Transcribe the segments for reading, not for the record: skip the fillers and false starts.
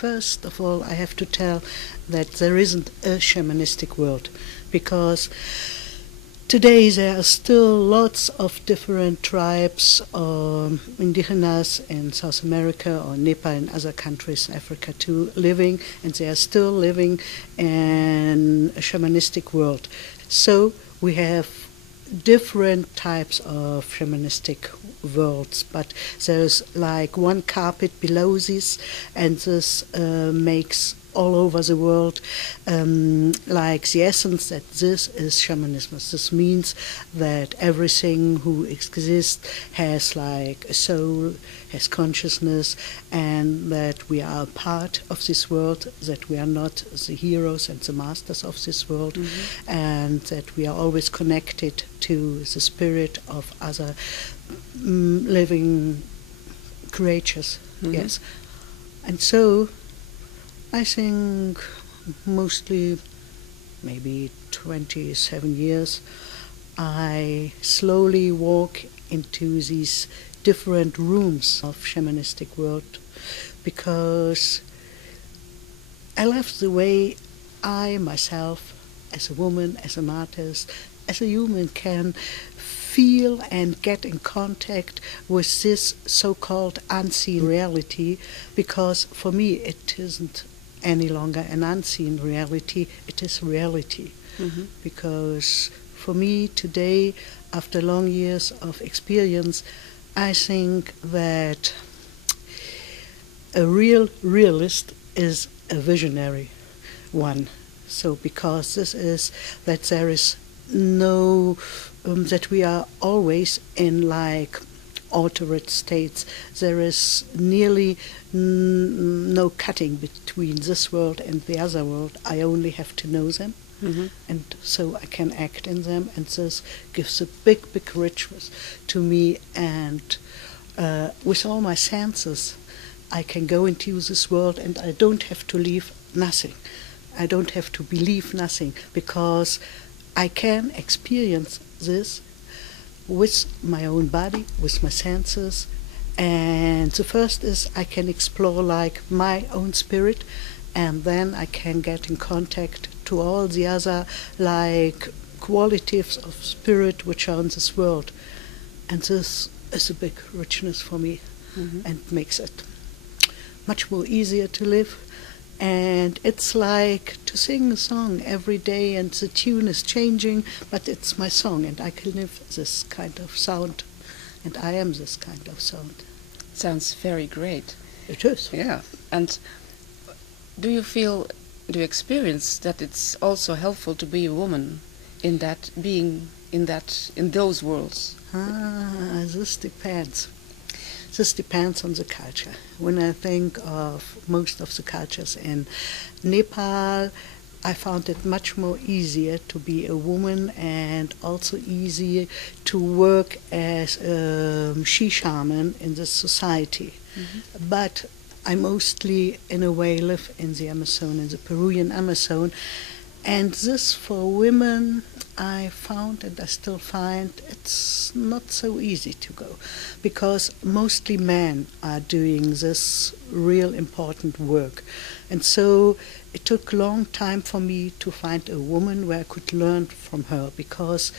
first of all, I have to tell that there isn't a shamanistic world, because today there are still lots of different tribes or indigenous in South America or Nepal and other countries in Africa too living, and they are still living in a shamanistic world. So we have different types of shamanistic worlds, but there's like one carpet below this, and this makes all over the world like the essence that this is shamanism. This means that everything who exists has like a soul, has consciousness, and that we are a part of this world, that we are not the heroes and the masters of this world, and that we are always connected to the spirit of other living creatures. Yes. And so I think mostly maybe 27 years I slowly walk into these different rooms of shamanistic world, because I love the way I myself, as a woman, as an artist, as a human, can feel and get in contact with this so-called unseen reality, because for me it isn't any longer an unseen reality, it is reality. Because for me today, after long years of experience, I think that a real realist is a visionary one. So because this is that there is no, that we are always in like altered states. There is nearly no cutting between this world and the other world. I only have to know them, and so I can act in them, and this gives a big richness to me, and with all my senses I can go into this world, and I don't have to leave nothing. I don't have to believe nothing, because I can experience this with my own body, with my senses. And the first is I can explore like my own spirit, and then I can get in contact to all the other like qualities of spirit which are in this world. And this is a big richness for me, and makes it much more easier to live. And it's like to sing a song every day, and the tune is changing, but it's my song, and I can live this kind of sound, and I am this kind of sound. Sounds very great. It is. Yeah. And do you experience that it's also helpful to be a woman in that, being in those worlds? This depends. This depends on the culture. When I think of most of the cultures in Nepal, I found it much more easier to be a woman, and also easier to work as a she-shaman in this society. But I mostly, in a way, live in the Amazon, in the Peruvian Amazon, and this for women, I found, and I still find, it's not so easy to go, because mostly men are doing this real important work. And so it took a long time for me to find a woman where I could learn from her, because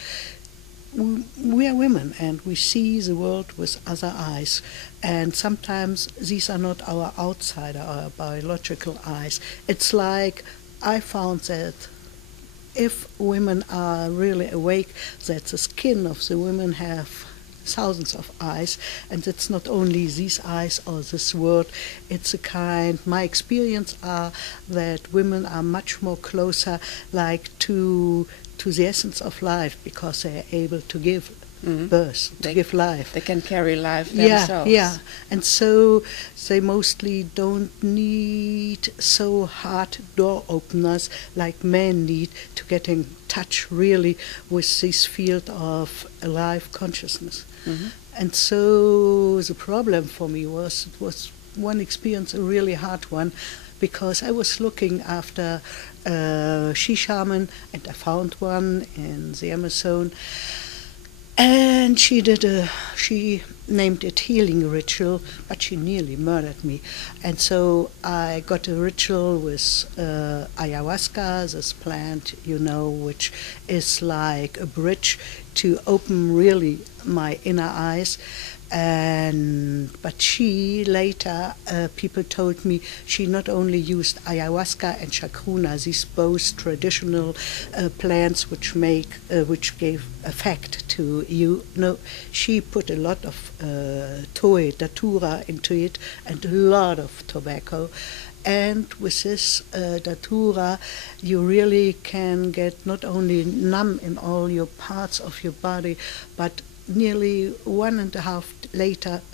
we are women and we see the world with other eyes, and sometimes these are not our outside, our biological eyes. It's like I found that if women are really awake, that the skin of the women have thousands of eyes, and it's not only these eyes or this world, it's a kind, my experience are that women are much more closer like to the essence of life, because they are able to give birth, to give life. They can carry life themselves. Yeah, and so they mostly don't need so hard door openers like men need to get in touch really with this field of alive consciousness. And so the problem for me was one experience, a really hard one, because I was looking after a she-shaman, and I found one in the Amazon. And she named it healing ritual, but she nearly murdered me. And so I got a ritual with ayahuasca, this plant, which is like a bridge to open really my inner eyes. But she later, people told me, she not only used ayahuasca and chacruna, these both traditional plants which gave effect to you. No, she put a lot of toe, datura into it, and a lot of tobacco. And with this datura, you really can get not only numb in all your parts of your body, but nearly 1.5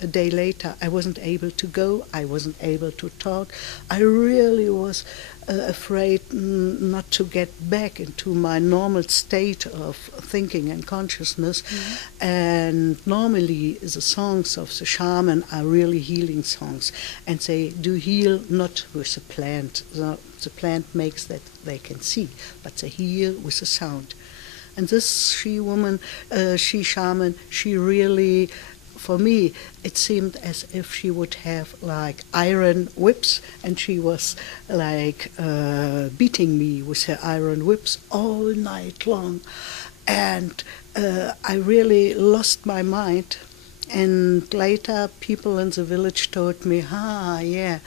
a day later, I wasn't able to go, I wasn't able to talk. I really was afraid not to get back into my normal state of thinking and consciousness. Mm-hmm. And normally the songs of the shaman are really healing songs, and they do heal not with the plant. The plant makes that they can see, but they heal with the sound. And this she-woman, she-shaman, she really, for me, it seemed as if she would have like iron whips, and she was like beating me with her iron whips all night long. And I really lost my mind. And later people in the village told me, yeah,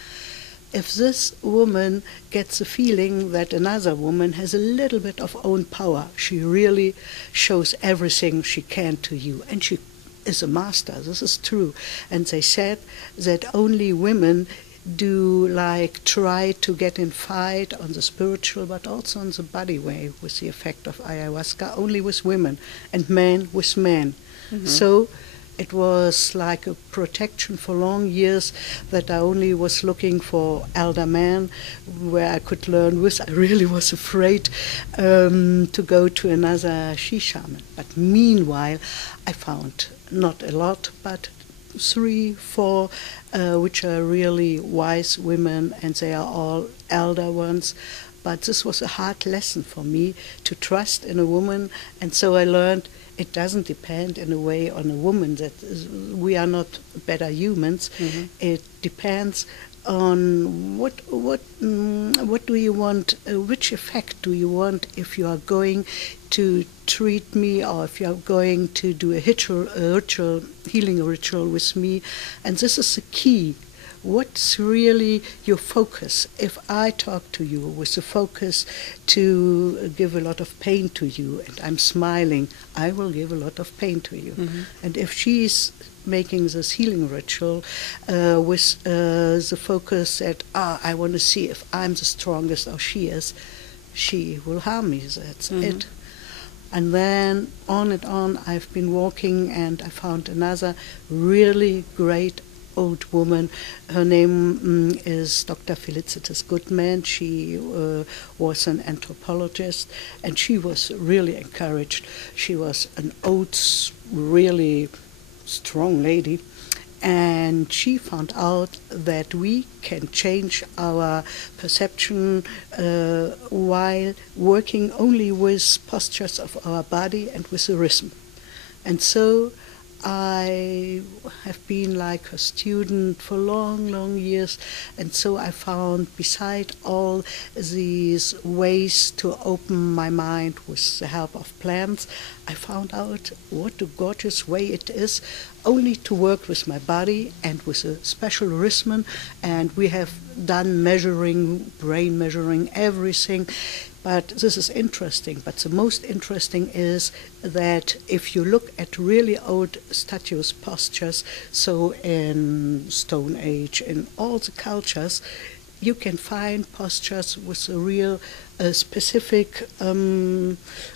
if this woman gets a feeling that another woman has a little bit of own power, she really shows everything she can to you. And she is a master, this is true. And they said that only women do like try to get in fight on the spiritual but also on the body way with the effect of ayahuasca, only with women, and men with men. Mm-hmm. So it was like a protection for long years that I only was looking for elder men where I could learn with. I really was afraid to go to another she-shaman. But meanwhile, I found not a lot, but 3, 4, which are really wise women, and they are all elder ones. But this was a hard lesson for me, to trust in a woman, and so I learned it doesn't depend in a way on a woman, that we are not better humans. Mm-hmm. It depends on what do you want, which effect do you want if you are going to treat me, or if you are going to do a healing ritual with me. And this is the key. What's really your focus? If I talk to you with the focus to give a lot of pain to you, and I'm smiling, I will give a lot of pain to you. Mm-hmm. And if she's making this healing ritual with the focus that, I want to see if I'm the strongest or she is, she will harm me. That's mm-hmm. it. And then on and on, I've been walking, and I found another really great old woman. Her name is Dr. Felicitas Goodman. She was an anthropologist, and she was really encouraged. She was an old, really strong lady, and she found out that we can change our perception while working only with postures of our body and with the rhythm. And so I have been like her student for long, long years, and so I found, beside all these ways to open my mind with the help of plants, I found out what a gorgeous way it is only to work with my body and with a special rhythm. And we have done measuring, brain measuring, everything. But this is interesting. But the most interesting is that if you look at really old statues, postures, so in Stone Age, in all the cultures, you can find postures with a real specific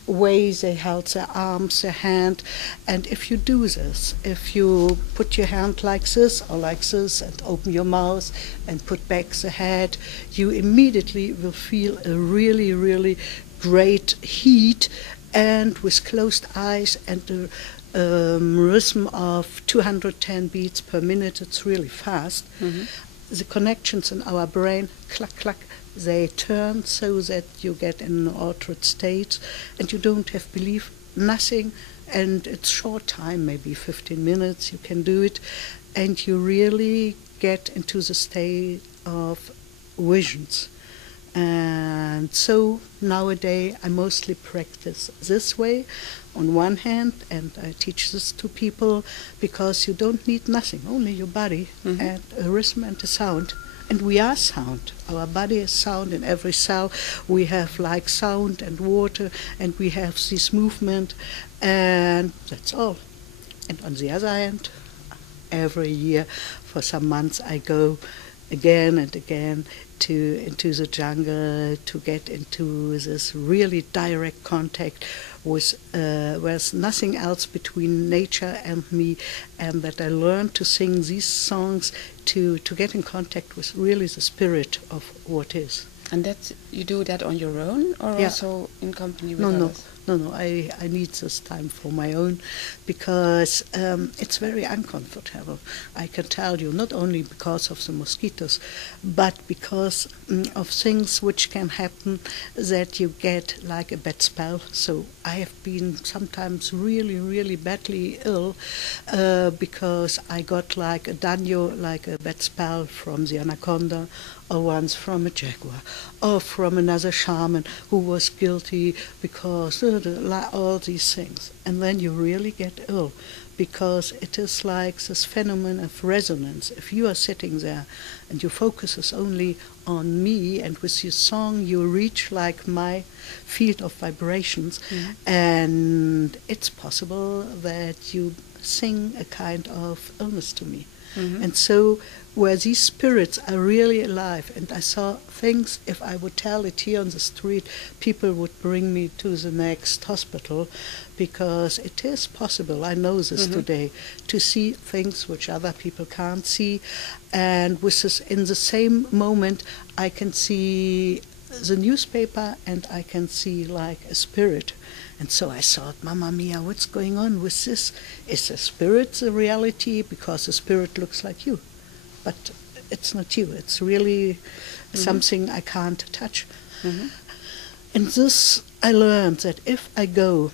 way they held their arms, their hand. And if you do this, if you put your hand like this or like this and open your mouth and put back the head, you immediately will feel a really, really great heat, and with closed eyes and a rhythm of 210 beats per minute, it's really fast. Mm-hmm. The connections in our brain, clack, clack, they turn so that you get in an altered state, and you don't have belief, nothing and it's short time, maybe 15 minutes you can do it, and you really get into the state of visions. And so nowadays I mostly practice this way on one hand, and I teach this to people because you don't need nothing, only your body and a rhythm and a sound. And we are sound. Our body is sound in every cell. We have like sound and water, and we have this movement, and that's all. And on the other hand, every year for some months I go again and again into the jungle to get into this really direct contact with there's nothing else between nature and me, and that I learned to sing these songs to get in contact with really the spirit of what is. And that you do that on your own, or also in company with others? No, I need this time for my own, because it's very uncomfortable. I can tell you, not only because of the mosquitoes, but because of things which can happen, that you get like a bad spell. So I have been sometimes really, really badly ill because I got like a daño, like a bad spell from the anaconda, or once from a jaguar, or from another shaman who was guilty, because all these things. And then you really get ill, because it is like this phenomenon of resonance. If you are sitting there and your focus is only on me, and with your song you reach like my field of vibrations, and it's possible that you sing a kind of illness to me. And so where these spirits are really alive, and I saw things, if I would tell it here on the street, people would bring me to the next hospital, because it is possible, I know this today, to see things which other people can't see, and with this, in the same moment I can see the newspaper and I can see like a spirit. And so I thought, Mamma Mia, what's going on with this? Is the spirit the reality? Because the spirit looks like you. But it's not you. It's really something I can't touch. And this I learned, that if I go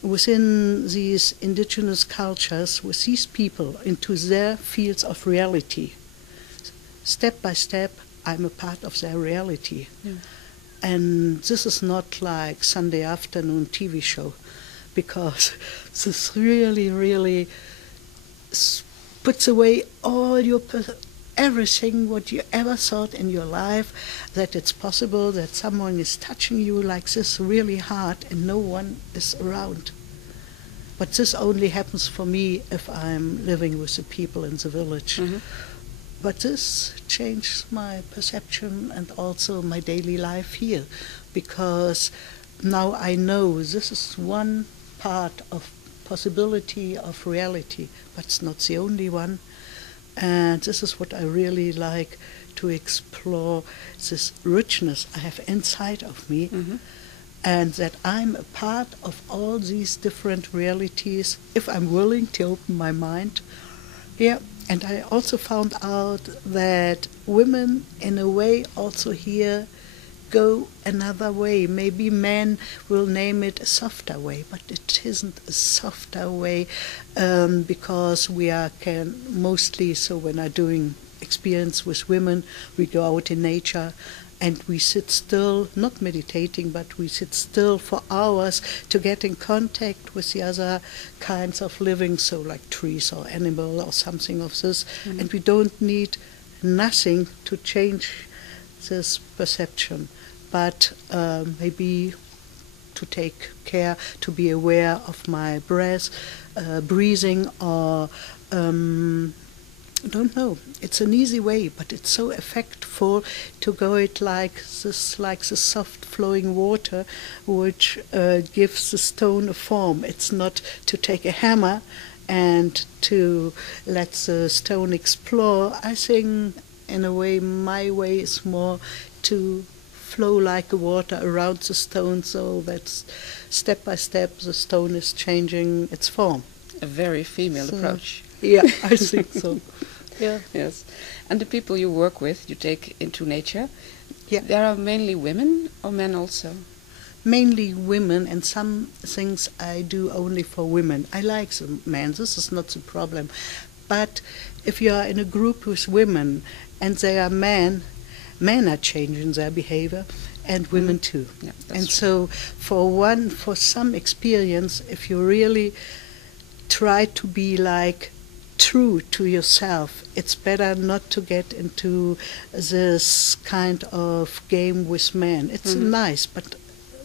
within these indigenous cultures, with these people, into their fields of reality, step by step, I'm a part of their reality. And this is not like Sunday afternoon TV show, because this really, really puts away all your everything what you ever thought in your life, that it's possible that someone is touching you like this really hard and no one is around. But this only happens for me if I'm living with the people in the village. But this changed my perception and also my daily life here, because now I know this is one part of possibility of reality, but it's not the only one. And this is what I really like to explore, this richness I have inside of me, and that I'm a part of all these different realities if I'm willing to open my mind. And I also found out that women, in a way, also here go another way. Maybe men will name it a softer way, but it isn't a softer way, because we can mostly, so when I'm doing experience with women, we go out in nature and we sit still, not meditating, but we sit still for hours to get in contact with the other kinds of living, so like trees or animal or something of this, and we don't need nothing to change this perception, but maybe to take care, to be aware of my breath, breathing, or I don't know. It's an easy way, but it's so effectful to go it like the soft flowing water, which gives the stone a form. It's not to take a hammer and to let the stone explore. I think, in a way, my way is more to flow like a water around the stone, so that step by step the stone is changing its form. A very female approach. Yeah, I think so. Yeah. Yes. And the people you work with, you take into nature, Yeah. there are mainly women or men also? mainly women, and some things I do only for women. I like the men, this is not the problem. But if you are in a group with women and they are men are changing their behavior, and women too. Yeah, And true. so for some experience, if you really try to be like true to yourself, it's better not to get into this kind of game with men. It's nice, but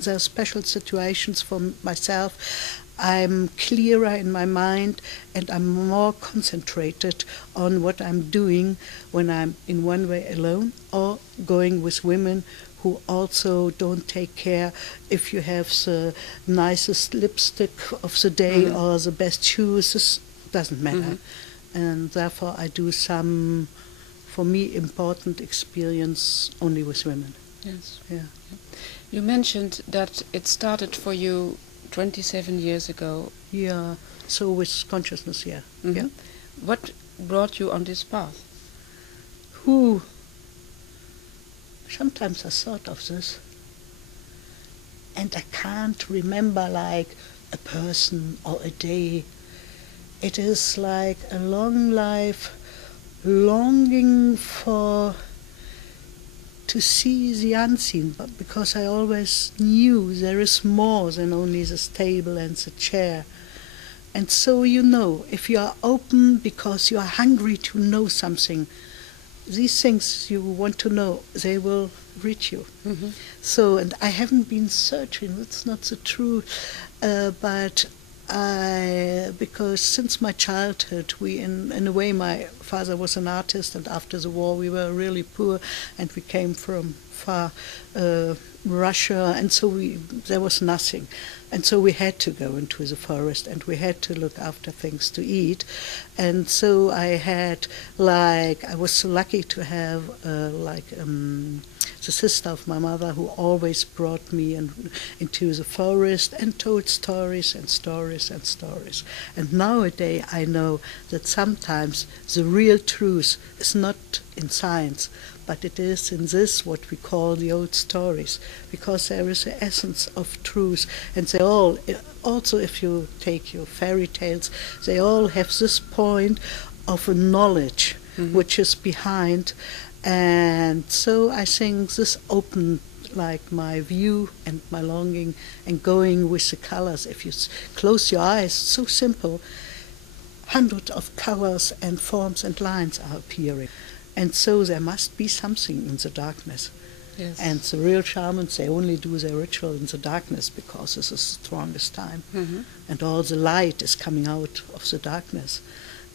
there are special situations for myself. I'm clearer in my mind and I'm more concentrated on what I'm doing when I'm in one way alone or going with women who also don't take care if you have the nicest lipstick of the day or the best shoes. This doesn't matter. And therefore I do some, for me, important experience only with women. Yes. Yeah. You mentioned that it started for you 27 years ago. Yeah. So with consciousness, yeah. Yeah. What brought you on this path? Who? Sometimes I thought of this, and I can't remember like a person or a day. It is like a long life longing for to see the unseen, but because I always knew there is more than only this table and the chair. And so you know, if you are open because you are hungry to know something, these things you want to know, they will reach you. So, and I haven't been searching, that's not the truth, but because since my childhood, in a way, my father was an artist, and after the war we were really poor, and we came from far Russia, and so there was nothing. And so we had to go into the forest, and we had to look after things to eat. And so I was so lucky to have the sister of my mother who always brought me into the forest and told stories and stories and stories. And nowadays I know that sometimes the real truth is not in science, but it is in this, what we call the old stories, because there is the essence of truth, and they all, also if you take your fairy tales, they all have this point of a knowledge which is behind, and so I think this opened like my view and my longing and going with the colors. If you close your eyes, so simple, hundreds of colors and forms and lines are appearing. And so there must be something in the darkness. Yes. And the real shamans, they only do their ritual in the darkness because this is the strongest time. And all the light is coming out of the darkness.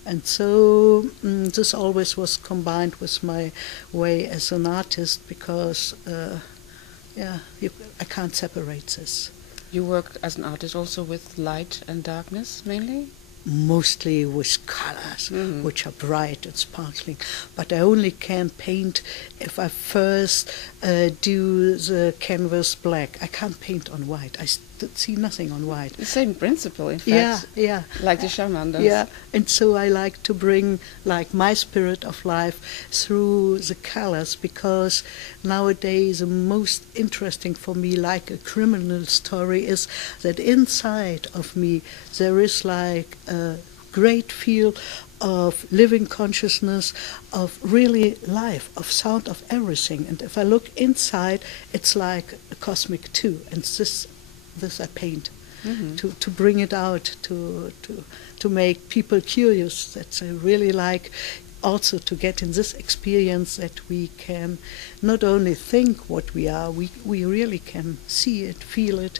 And so this always was combined with my way as an artist because, I can't separate this. You worked as an artist also with light and darkness mainly? Mostly with colors, which are bright and sparkling. But I only can paint if I first do the canvas black. I can't paint on white. I see nothing on white. The same principle, in fact. Yeah. Like the shaman does. Yeah, and so I like to bring like my spirit of life through the colors, because nowadays the most interesting for me, like a criminal story, is that inside of me there is like a great feel of living consciousness, of really life, of sound, of everything. And if I look inside, it's like a cosmic too. And this I paint to bring it out, to make people curious, that they really like also to get in this experience that we can not only think what we are, we really can see it, feel it.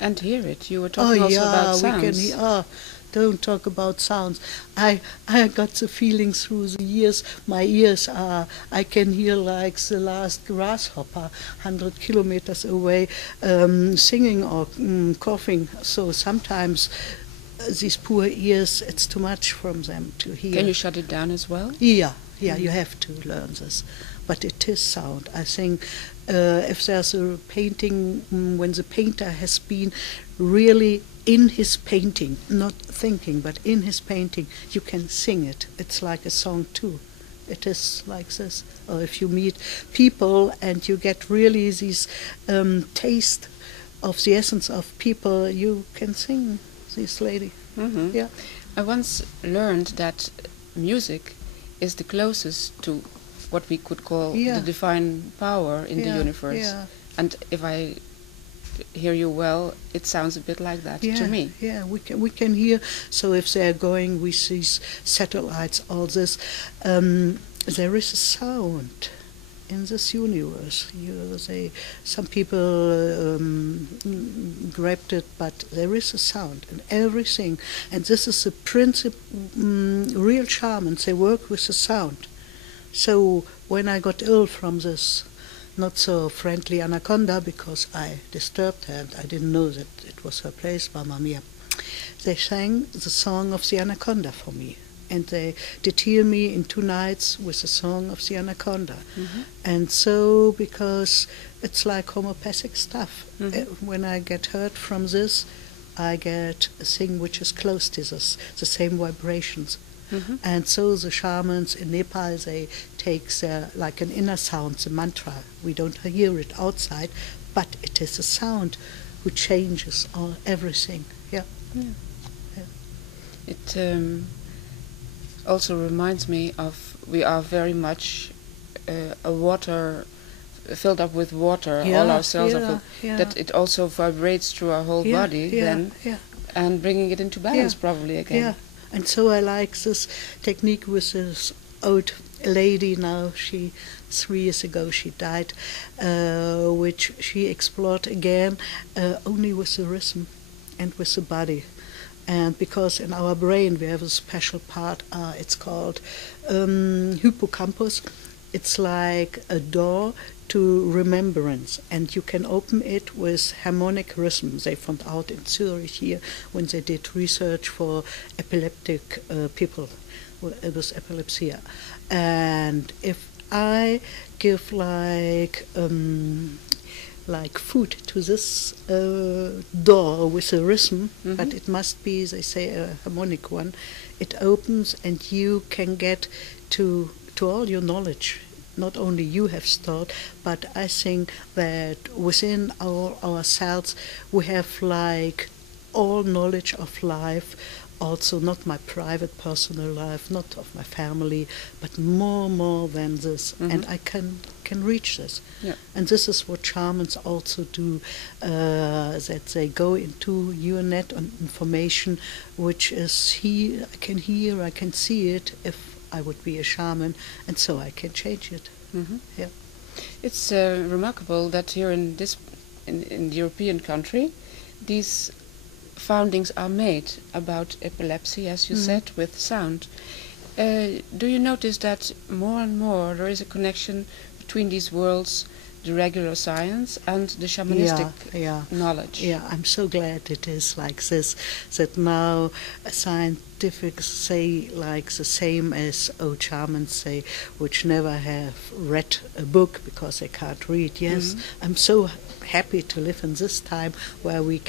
And hear it. You were talking also about sounds. We can hear. Don't talk about sounds. I got the feeling through the years, my ears are, I can hear like the last grasshopper 100 kilometers away singing or coughing. So sometimes these poor ears, it's too much from them to hear. Can you shut it down as well? Yeah, you have to learn this. But it is sound. I think if there's a painting, when the painter has been really in his painting, not thinking, but in his painting, you can sing it. It's like a song too. It is like this. Or if you meet people and you get really this taste of the essence of people, you can sing this lady. Hmm. Yeah. I once learned that music is the closest to what we could call the divine power in the universe. Yeah. And if I hear you well, it sounds a bit like that to me. Yeah, we can hear. So if they're going with these satellites, all this, there is a sound in this universe. Some people grabbed it, but there is a sound in everything, and this is the principle. Real shamans, they work with the sound. So when I got ill from this not so friendly anaconda, because I disturbed her and I didn't know that it was her place, Mamma Mia, they sang the song of the anaconda for me. And they did heal me in 2 nights with the song of the anaconda. Mm-hmm. And so, because it's like homeopathic stuff, Mm-hmm. When I get hurt from this, I get a thing which is close to this, the same vibrations. Mm-hmm. And so the shamans in Nepal, they take their, like an inner sound, the mantra. We don't hear it outside, but it is a sound who changes everything. Yeah. Yeah. Yeah. It also reminds me of, we are very much a water, filled up with water, all our cells are filled, that it also vibrates through our whole body then, and bringing it into balance probably again. Yeah. And so I like this technique with this old lady now. 3 years ago she died, which she explored again only with the rhythm and with the body. And because in our brain we have a special part, it's called hippocampus. It's like a door to remembrance, and you can open it with harmonic rhythm. They found out in Zurich here when they did research for epileptic people with epilepsy. And if I give like food to this door with a rhythm, but it must be, they say, a harmonic one, it opens and you can get to all your knowledge. Not only you have stored, but I think that within ourselves we have like all knowledge of life, also not my private personal life, not of my family, but more than this. And I can reach this. Yeah. And this is what shamans also do, that they go into your net on information, which is I can hear, I can see it if I would be a shaman, and so I can change it. Yeah. It's remarkable that here in the European country, these foundings are made about epilepsy, as you said, with sound. Do you notice that more and more there is a connection between these worlds, the regular science and the shamanistic knowledge? Yeah, I'm so glad it is like this, that now scientific say like the same as old shamans say, which never have read a book because they can't read. Yes, I'm so happy to live in this time where we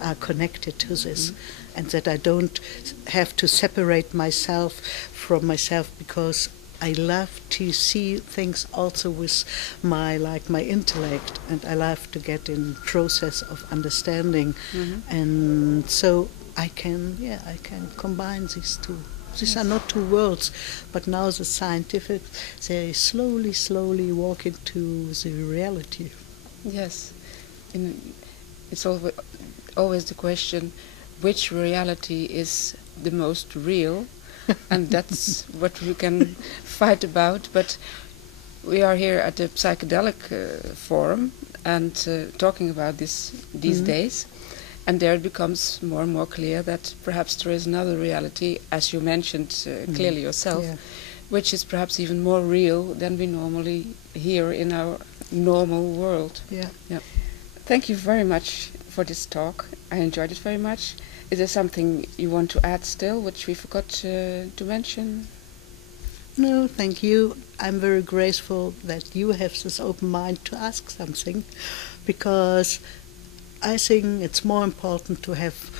are connected to this, and that I don't have to separate myself from myself, because I love to see things also with my intellect, and I love to get in process of understanding, and so I can combine these two. These are not two worlds, but now the scientific, they slowly walk into the reality. Yes, it's always the question, which reality is the most real? And that's what we can fight about. But we are here at the Psychedelic Forum and talking about these days, and there it becomes more and more clear that perhaps there is another reality, as you mentioned clearly yourself, which is perhaps even more real than we normally hear in our normal world. Yeah. Thank you very much for this talk. I enjoyed it very much. Is there something you want to add still, which we forgot to mention? No, thank you. I'm very grateful that you have this open mind to ask something, because I think it's more important to have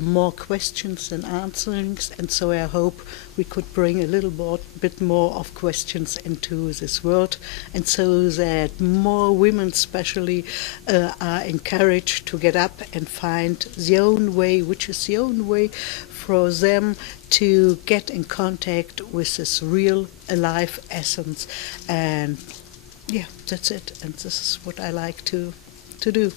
more questions than answerings, and so I hope we could bring a bit more of questions into this world, and so that more women especially are encouraged to get up and find their own way, which is the own way for them to get in contact with this real alive essence. And yeah, that's it, and this is what I like to do.